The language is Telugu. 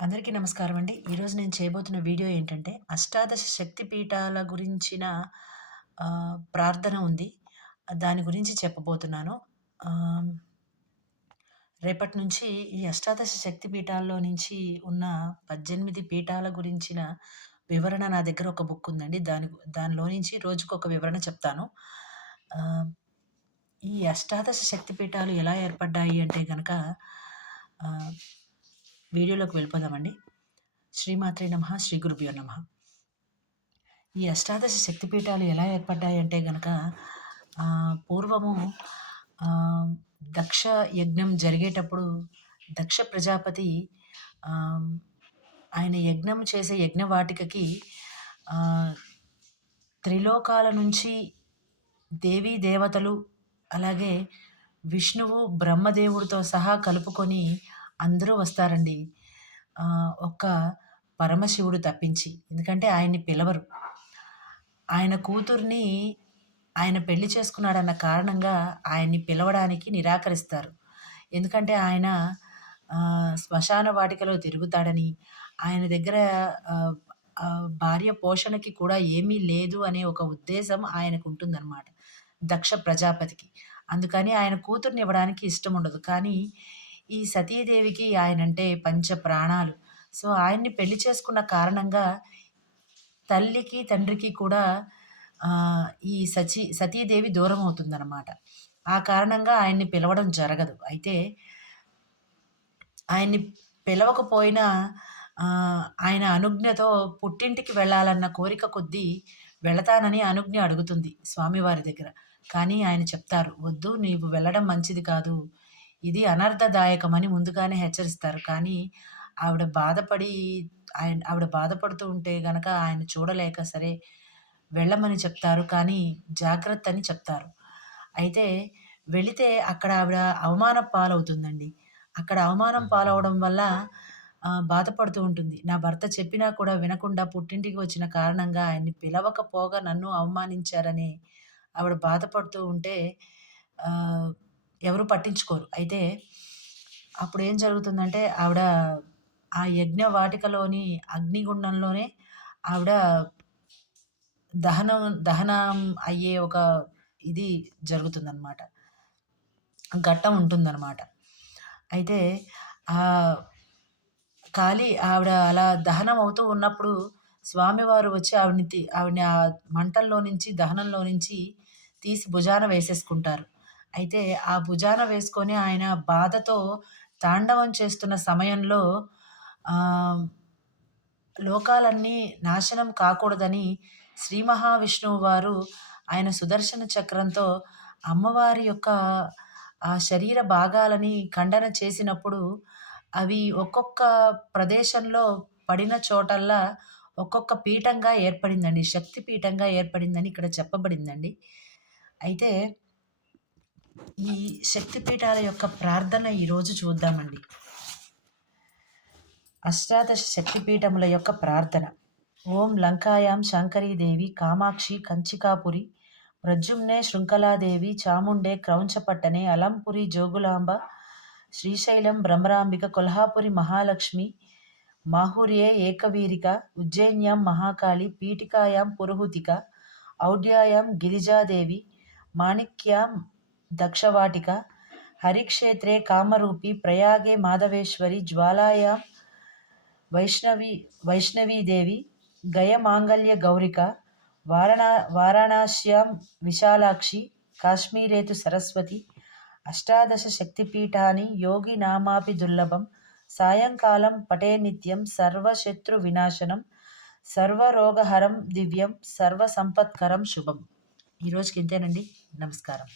అందరికీ నమస్కారం అండి. ఈరోజు నేను చేయబోతున్న వీడియో ఏంటంటే, అష్టాదశ శక్తి పీఠాల గురించిన ప్రార్థన ఉంది. దాని గురించి చెప్పబోతున్నాను. ఆహ్, రేపటి నుంచి ఈ అష్టాదశ శక్తి పీఠాల్లో నుంచి ఉన్న 18 పీఠాల గురించిన వివరణ నా దగ్గర ఒక బుక్ ఉందండి. దానిలో నుంచి రోజుకొక వివరణ చెప్తాను. ఆహ్, ఈ అష్టాదశ శక్తి పీఠాలు ఎలా ఏర్పడ్డాయి అంటే గనక ఆహ్, వీడియోలోకి వెళ్ళిపోదామండి. శ్రీమాత్రే నమః! శ్రీ గురుభ్యో నమః! ఈ అష్టాదశ శక్తిపీఠాలు ఎలా ఏర్పడ్డాయంటే గనక పూర్వము ఆహ్, దక్ష యజ్ఞం జరిగేటప్పుడు దక్ష ప్రజాపతి ఆహ్, ఆయన యజ్ఞం చేసే యజ్ఞవాటికకి ఆహ్, త్రిలోకాల నుంచి దేవీ దేవతలు, అలాగే విష్ణువు, బ్రహ్మదేవుడితో సహా కలుపుకొని అందరూ వస్తారండి. ఒక్క పరమశివుడు తప్పించి. ఎందుకంటే ఆయన్ని పిలవరు. ఆయన కూతుర్ని ఆయన పెళ్లి చేసుకున్నాడన్న కారణంగా ఆయన్ని పిలవడానికి నిరాకరిస్తారు. ఎందుకంటే ఆయన శ్మశాన వాటికలో తిరుగుతాడని, ఆయన దగ్గర ఆహ్, భార్య పోషణకి కూడా ఏమీ లేదు అనే ఒక ఉద్దేశం ఆయనకుంటుందనమాట. దక్ష ప్రజాపతికి. అందుకని ఆయన కూతుర్ని ఇవ్వడానికి ఇష్టముండదు. కానీ ఈ సతీదేవికి ఆయనంటే పంచ ప్రాణాలు. సో, ఆయన్ని పెళ్లి చేసుకున్న కారణంగా తల్లికి, తండ్రికి కూడా ఈ సతీదేవి దూరమవుతుందనమాట. ఆ కారణంగా ఆయన్ని పిలవడం జరగదు. అయితే ఆయన్ని పిలవకపోయినా ఆయన అనుజ్ఞతో పుట్టింటికి వెళ్ళాలన్న కోరిక కొద్దీ వెళతానని అనుజ్ఞ అడుగుతుంది స్వామివారి దగ్గర. కానీ ఆయన చెప్తారు, "వద్దు, నీవు వెళ్ళడం మంచిది కాదు. ఇది అనర్థదాయకమని" ముందుగానే హెచ్చరిస్తారు. కానీ ఆవిడ బాధపడి ఆవిడ బాధపడుతూ ఉంటే గనక ఆయన చూడలేక సరే వెళ్ళమని చెప్తారు. కానీ జాగ్రత్త అని చెప్తారు. అయితే వెళితే అక్కడ ఆవిడ అవమానం పాలవుతుందండి. అక్కడ అవమానం పాలవడం వల్ల బాధపడుతూ ఉంటుంది. నా భర్త చెప్పినా కూడా వినకుండా పుట్టింటికి వచ్చిన కారణంగా ఆయన్ని పిలవకపోగా నన్ను అవమానించారని ఆవిడ బాధపడుతూ ఉంటే ఎవరు పట్టించుకోరు. అయితే అప్పుడేం జరుగుతుందంటే ఆవిడ ఆ యజ్ఞ వాటికలోని అగ్నిగుండంలోనే ఆవిడ దహనం అయ్యే ఒక ఇది జరుగుతుందనమాట. ఘట్టం ఉంటుందనమాట. అయితే ఆవిడ అలా దహనం అవుతూ ఉన్నప్పుడు స్వామివారు వచ్చి ఆవిడని ఆ మంటల్లో నుంచి, దహనంలో నుంచి తీసి భుజాన వేసేసుకుంటారు. అయితే ఆ భుజాన వేసుకొని ఆయన బాధతో తాండవం చేస్తున్న సమయంలో లోకాలన్నీ నాశనం కాకూడదని శ్రీ మహావిష్ణువు వారు ఆయన సుదర్శన చక్రంతో అమ్మవారి యొక్క ఆ శరీర భాగాలని ఖండన చేసినప్పుడు అవి ఒక్కొక్క ప్రదేశంలో పడిన చోటల్లా ఒక్కొక్క పీఠంగా ఏర్పడిందండి. శక్తి పీఠంగా ఏర్పడిందని ఇక్కడ చెప్పబడిందండి. అయితే ఈ శక్తి పీఠాల యొక్క ప్రార్థన ఈరోజు చూద్దామండి. అష్టాదశ శక్తిపీఠముల యొక్క ప్రార్థన. ఓం లంకాయాం శాంకరీదేవి కామాక్షి కంచికాపురి ప్రద్యుమ్నే శృంఖలాదేవి చాముండే క్రౌంచపట్టనే అలంపురి జోగులాంబ శ్రీశైలం భ్రమరాంబిక కొల్హాపురి మహాలక్ష్మి మాహుర్యే ఏకవీరిక ఉజ్జయిన్యాం మహాకాళి పీఠికాయాం పురుహుతిక ఔడ్యాయాం గిరిజాదేవి మాణిక్యాం దక్షవాటిక హరిక్షేత్రే కామరూపి ప్రయాగే మాధవేశ్వరి జ్వాలాయాం వైష్ణవీదేవి గయమాంగల్య గౌరిక వారణాస్యాం విశాలాక్షి కాశ్మీరేతు సరస్వతి అష్టాదశ శక్తిపీఠాని యోగినామాపి దుర్లభం సాయంకాలం పటే నిత్యం సర్వశత్రు వినాశనం సర్వరోగహరం దివ్యం సర్వసంపత్కరం శుభం. ఈరోజుకి ఇంతేనండి. నమస్కారం.